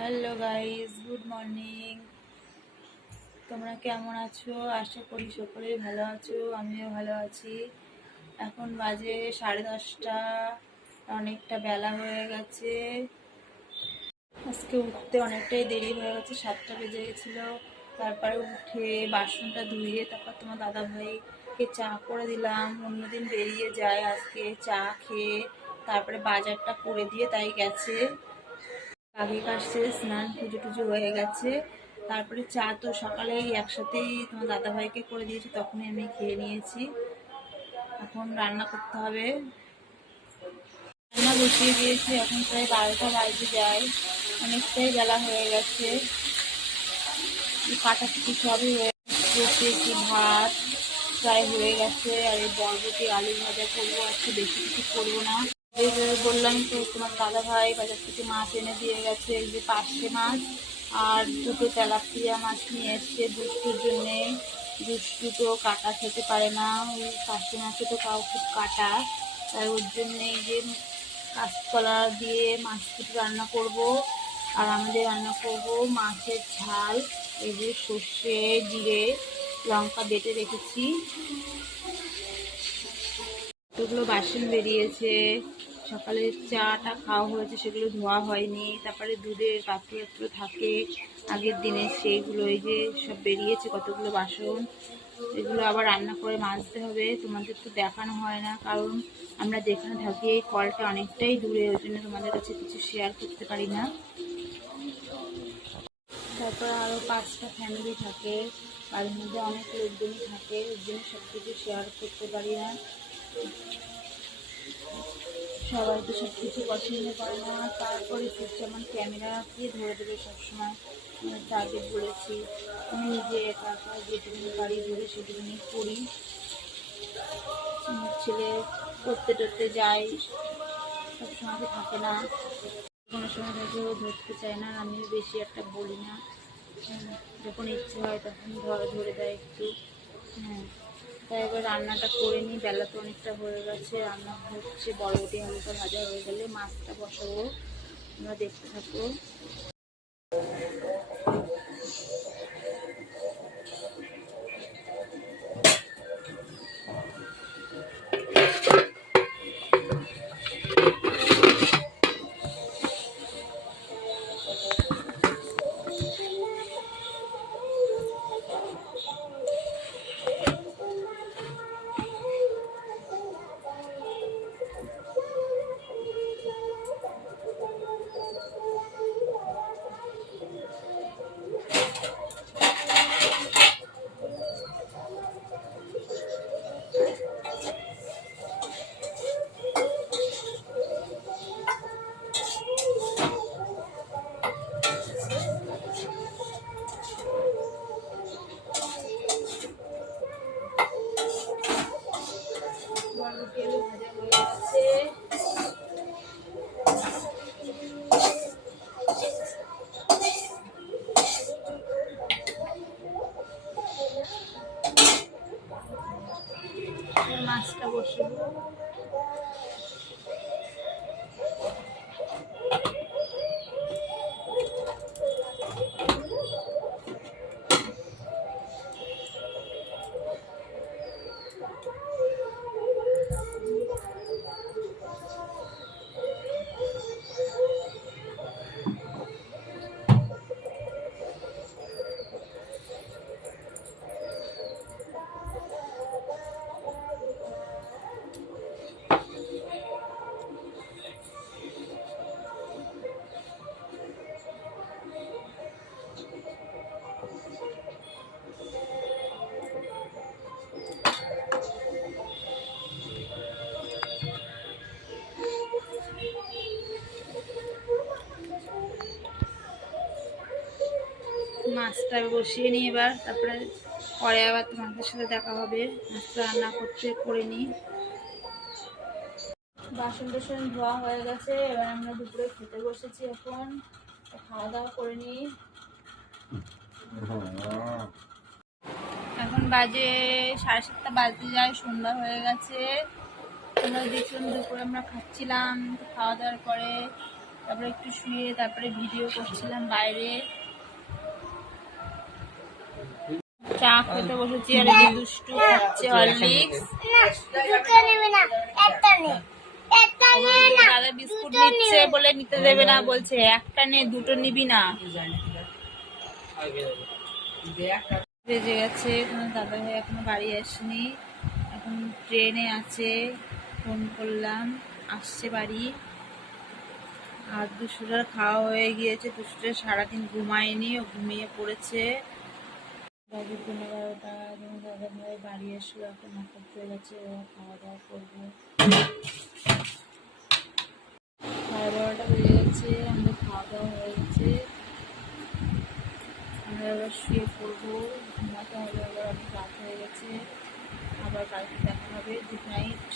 Hello guys, good morning. তোমরা কেমন আছো? আশা করি সকলেই ভালো আছো, আমিও ভালো আছি। এখন বাজে সাড়ে দশটা, অনেকটা বেলা হয়ে গেছে। আজকে উঠতে অনেকটাই দেরি হয়ে গেছে, সাতটা বেজে গেছিল। তারপরে উঠে বাসনটা ধুয়ে তারপর তোমার দাদা ভাইকে চা করে দিলাম। অন্যদিন বেরিয়ে যায় আজকে চা খেয়ে, তারপরে বাজারটা করে দিয়ে তাই গেছে। আগে কাশছে স্নান পুজো টুজো হয়ে গেছে। তারপরে চা তো সকালেই একসাথেই তোমার দাদা ভাইকে করে দিয়েছি, তখনই আমি খেয়ে নিয়েছি। এখন রান্না করতে হবে। রান্না বসিয়ে দিয়েছি, এখন প্রায় বারোটা বাড়িতে যায়। অনেকটাই বেলা হয়ে গেছে। কাটাকুটি সবই হয়ে বসিয়েছি ভাত প্রায় হয়ে গেছে, আর এই বরবটি আলু ভাজা করব, আজকে বেশি কিছু করব না। এই যে বললাম তো, তোমার দাদা ভাই বাজার থেকে মাছ এনে দিয়ে গেছে, এই যে পার্শে মাছ, আর দুটো তেলাপিয়া মাছ নিয়ে এসছে দুষ্টুর জন্যে। দুষ্টু তো কাটা খেতে পারে না, ওই পার্শে মাছে তো কাউ খুব কাটা। তাই ওর জন্যে এই যে কাঁচকলা দিয়ে মাছ কিছু রান্না করব আর আমাদের রান্না করব। মাছের ঝাল, এই যে সর্ষে, জিরে, লঙ্কা বেটে রেখেছি। কতগুলো বাসন বেরিয়েছে, সকালে চাটা খাওয়া হয়েছে, সেগুলো ধোয়া হয়নি, তারপরে দুধের পাত্র থাকে, আগের দিনে সেইগুলো, এই যে সব বেরিয়েছে কতগুলো বাসন, এগুলো আবার রান্না করে মাজতে হবে, তোমাদের তো দেখানো হয় না, কারণ আমরা যেখানে থাকি এই কলটা অনেকটাই দূরে, ওই জন্য তোমাদের কাছে কিছু শেয়ার করতে পারি না। তারপর আরও পাঁচটা ফ্যামিলি থাকে বাড়ির মধ্যে অনেক লোকজনই থাকে, ওই জন্য সব কিছু শেয়ার করতে পারি না। সবাই তো সব কিছু পছন্দ করে না তারপরে যেমন দিয়ে ধরে দেবে সবসময়। আমি টার্গেট বলেছি, আমি নিজে একা একা যেটুকুনি পারি ধরে সেটুকুনি করি। আমার ছেলে করতে টরতে যায়, সবসময় থাকে না। কোনো সময় থাকে ও ধরতে চায় না আমিও বেশি একটা বলি না। যখন ইচ্ছে হয় তখন ধরে ধরে দেয় একটু। হ্যাঁ। তাই এবার রান্নাটা করে নিই, বেলা তো অনেকটা হয়ে গেছে, রান্না হচ্ছে বরবটি হালকা ভাজা হয়ে গেলে মাছটা বসাবো, আমরা দেখতে থাকো এবার মাছটা মাছটা বসিয়ে নিই এবার, তারপরে পরে আবার তোমাদের সাথে দেখা হবে। মাছটা রান্না করতে, করে নিই। বাসন টাসন ধোয়া হয়ে গেছে, এবার আমরা দুপুরে খেতে বসেছি এখন। খাওয়া দাওয়া করে নিই। এখন বাজে সাড়ে সাতটা, বাজতে যায়, সন্ধ্যা হয়ে গেছে। তোমরা দেখলাম দুপুরে আমরা খাচ্ছিলাম, খাওয়া দাওয়ার পরে তারপরে একটু শুয়ে, তারপরে ভিডিও করছিলাম বাইরে। চা খেতে বসেছি আর এই দুষ্টু খাচ্ছে হরলিক্স দাদা বিস্কুট নিচ্ছে বলে নিতে দেবে না। বলছে, একটা নে, দুটো নিবি না। বেজে গেছে কোনো দাদা ভাই এখনও বাড়ি আসেনি। এখন ট্রেনে আছে, ফোন করলাম, আসছে বাড়ি। আর দুশোটার খাওয়া হয়ে গিয়েছে দুশোটা সারাদিন ঘুমায়নি, ও ঘুমিয়ে পড়েছে। বাজে পনেরো বারোটা যখন দাদা ভাই বাড়ি আসলো, এখন নাটক হয়ে গেছে ওরা খাওয়া দাওয়া করব। সাড়ে বারোটা বেজে গেছে, আমাদের খাওয়া দাওয়া হয়ে গেছে। আমরা এবার শুয়ে পড়ব, ঘুমাতে হবে আবার অনেক রাত হয়ে গেছে। আবার কালকে দেখা হবে। Good night